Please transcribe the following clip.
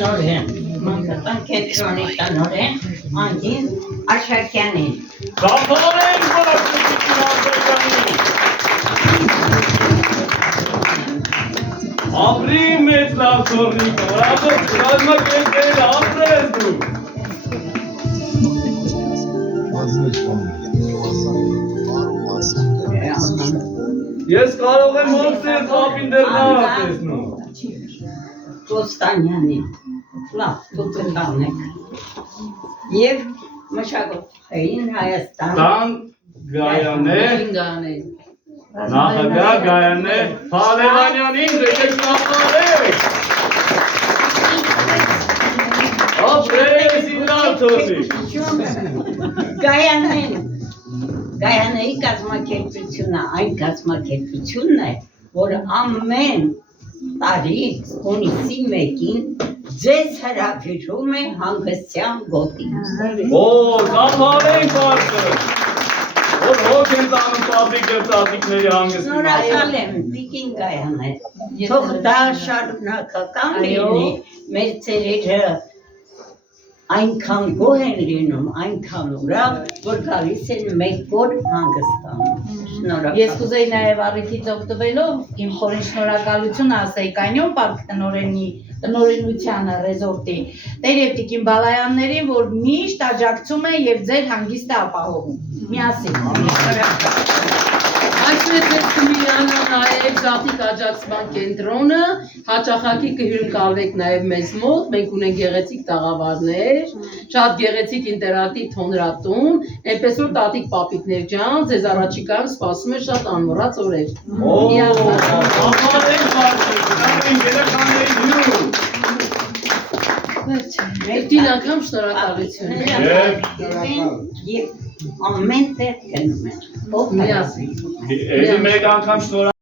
տնօրեն, մանկատան կենտրոնի տնօրեն, Անդին Աշակյանին։ Գաղթարեն Աշակյանին Աշակյանին։ Ապրի մեծ լավ թորնիկը, ռազով կազմակերպել ապրես դու։ Ես կարող եմ ոնցեր պապին դեր նավա տեսնում։ Կոստանյանին, լավ, դուք ընտանեք։ Եվ մշակութային Հայաստան։ Տան Գայանե, նախագահ Գայանե Փալևանյանին դեքեք նախարեք։ Ապրես ինդալ թորնիկ։ Գայանեի կազմակերպությունը այն կազմակերպությունն է, որ ամեն տարի հունիսի 1-ին ձեզ հրավիրում է հանգստյան գոտի։ Օ, կամարեն պարտը, որ հոգ են տանում պապիկ և տատիկների հանգստի Շնորհակալ եմ, Տիկին Գայանե, թող դա շարունակական լինի, մեր ծերերը այնքան գոհ են լինում, այնքան ուրախ, որ գալիս են մեկ օր հանգստանում։ Ես կուզեի նաև առիթից օգտվելով իմ խորին շնորհակալություն ասեի Կանյոն պարկ տնօրենությանը ռեզորտի Տեր և Տիկին Բալայաններին, որ միշտ աջակցում է և ձեր հանգիստը ապահովում։ Միասին։ Այս մեծերքը միանա նաև Զատիկ աջակցման կենտրոնը, հաճախակի կհյուրընկալվեք նաև մեզ մոտ, մենք ունենք գեղեցիկ տաղավարներ, շատ գեղեցիկ ինտերակտիվ թոնրատուն, այնպես որ տատիկ պապիկներ ջան, ձեզ առաջիկայում սպասում է շատ անմոռաց օրեր։ կամարեն պարտը, կամարեն երեխաների հյուրում։ Երկին անգամ շնորհակալություն։ Եվ ամեն տեղ գնում են։ Միասին։ Էլի մեկ անգամ շնորհակալ